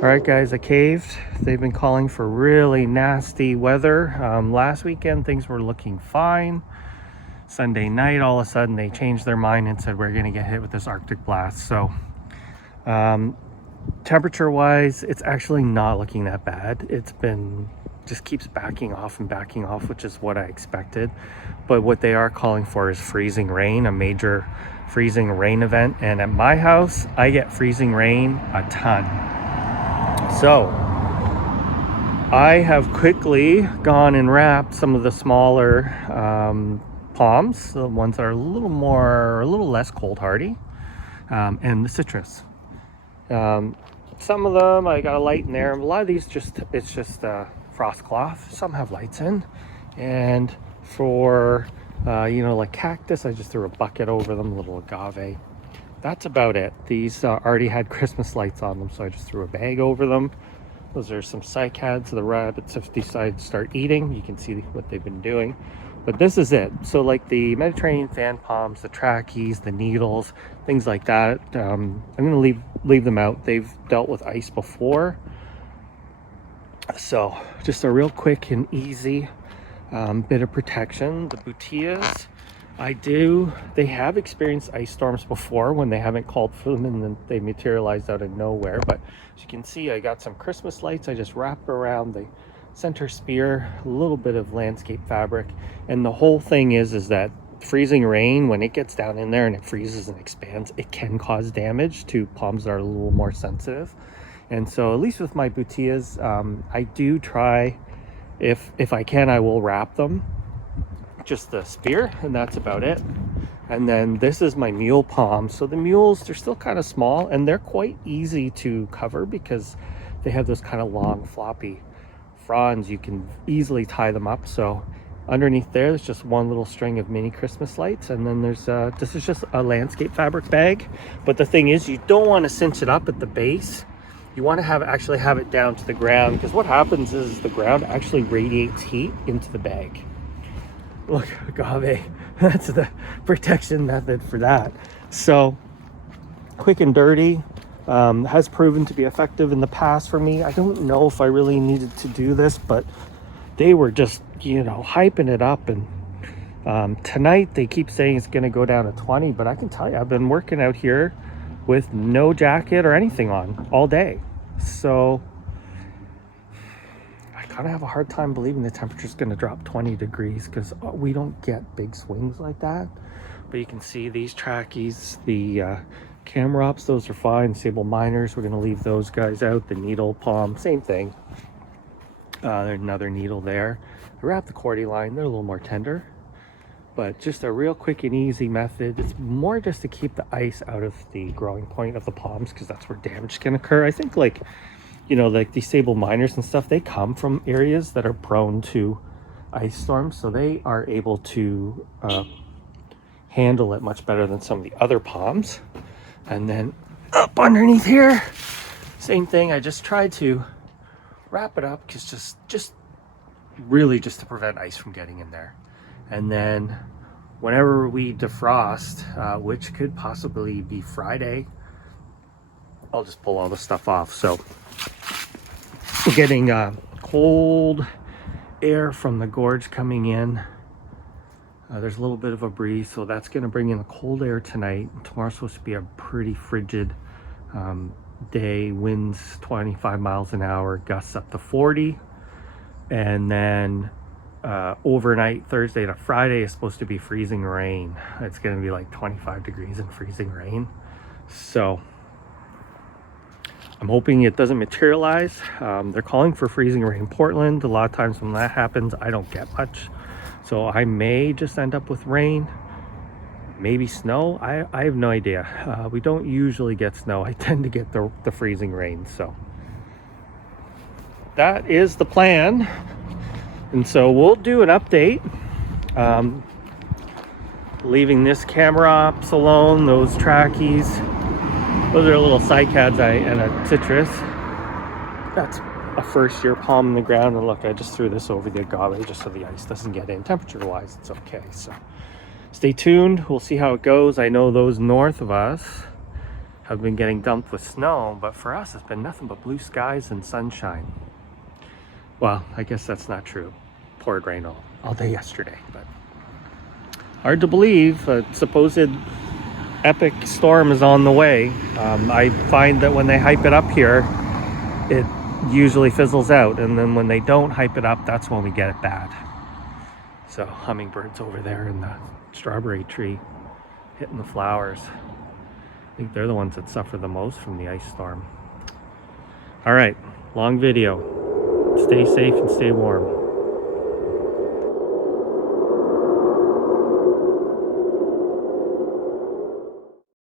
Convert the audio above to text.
All right, guys, I caved. They've been calling for really nasty weather. Last weekend, things were looking fine. Sunday night, all of a sudden, they changed their mind and said, we're going to get hit with this Arctic blast. So, temperature-wise, it's actually not looking that bad. It's been just keeps backing off, which is what I expected. But what they are calling for is freezing rain, a major freezing rain event. And at my house, I get freezing rain a ton. So I have quickly gone and wrapped some of the smaller palms, the ones that are a little less cold hardy, and the citrus. Some of them I got a light in there. A lot of these it's just frost cloth. Some have lights in, and for like cactus, I just threw a bucket over them, a little agave. That's about it. These already had Christmas lights on them, so I just threw a bag over them. Those are some cycads. The rabbits have decided to start eating. You can see what they've been doing. But this is it. So like the Mediterranean fan palms, the trackies, the needles, things like that, I'm going to leave them out. They've dealt with ice before. So just a real quick and easy bit of protection. The butillas, they have experienced ice storms before when they haven't called for them and then they materialized out of nowhere. But as you can see, I got some Christmas lights. I just wrapped around the center spear, a little bit of landscape fabric. And the whole thing is that freezing rain, when it gets down in there and it freezes and expands, it can cause damage to palms that are a little more sensitive. And so at least with my butillas, I do try, if I can, I will wrap them. Just the spear, and that's about it. And then this is my mule palm. So the mules, they're still kind of small and they're quite easy to cover because they have those kind of long floppy fronds. You can easily tie them up. So underneath there's just one little string of mini Christmas lights, and then there's this is just a landscape fabric bag. But the thing is, you don't want to cinch it up at the base. You want to actually have it down to the ground, because what happens is the ground actually radiates heat into the bag. Look, agave, that's the protection method for that. So quick and dirty, has proven to be effective in the past for me. I don't know if I really needed to do this, but they were just, hyping it up. And tonight they keep saying it's going to go down to 20, but I can tell you, I've been working out here with no jacket or anything on all day. So I kind of have a hard time believing the temperature is going to drop 20 degrees because we don't get big swings like that. But you can see these trackies, the Camerops, those are fine. Sable minors, we're going to leave those guys out. The needle palm, same thing. There's another needle there. I wrap the cordyline, they're a little more tender. But just a real quick and easy method. It's more just to keep the ice out of the growing point of the palms, because that's where damage can occur. I think like these sable minors and stuff, they come from areas that are prone to ice storms, so they are able to handle it much better than some of the other palms. And then up underneath here, same thing. I just tried to wrap it up, because just really just to prevent ice from getting in there. And then whenever we defrost, which could possibly be Friday, I'll just pull all the stuff off. So we're getting cold air from the gorge coming in. There's a little bit of a breeze, so that's going to bring in the cold air tonight. Tomorrow's supposed to be a pretty frigid day. Winds 25 miles an hour, gusts up to 40. And then overnight, Thursday to Friday, is supposed to be freezing rain. It's going to be like 25 degrees and freezing rain. So I'm hoping it doesn't materialize. They're calling for freezing rain in Portland. A lot of times when that happens, I don't get much. So I may just end up with rain, maybe snow. I have no idea. We don't usually get snow. I tend to get the freezing rain. So that is the plan. And so we'll do an update. Leaving this Camerops alone, those trackies. Those are little cycads and a citrus. That's a first year palm in the ground. And look, I just threw this over the agave just so the ice doesn't get in. Temperature wise, it's okay. So stay tuned. We'll see how it goes. I know those north of us have been getting dumped with snow, but for us it's been nothing but blue skies and sunshine. Well, I guess that's not true. Poured rain all day yesterday, but hard to believe a supposed epic storm is on the way. I find that when they hype it up here, it usually fizzles out, and then when they don't hype it up, that's when we get it bad. So hummingbirds over there in the strawberry tree hitting the flowers. I think they're the ones that suffer the most from the ice storm. All right, long video. Stay safe and stay warm.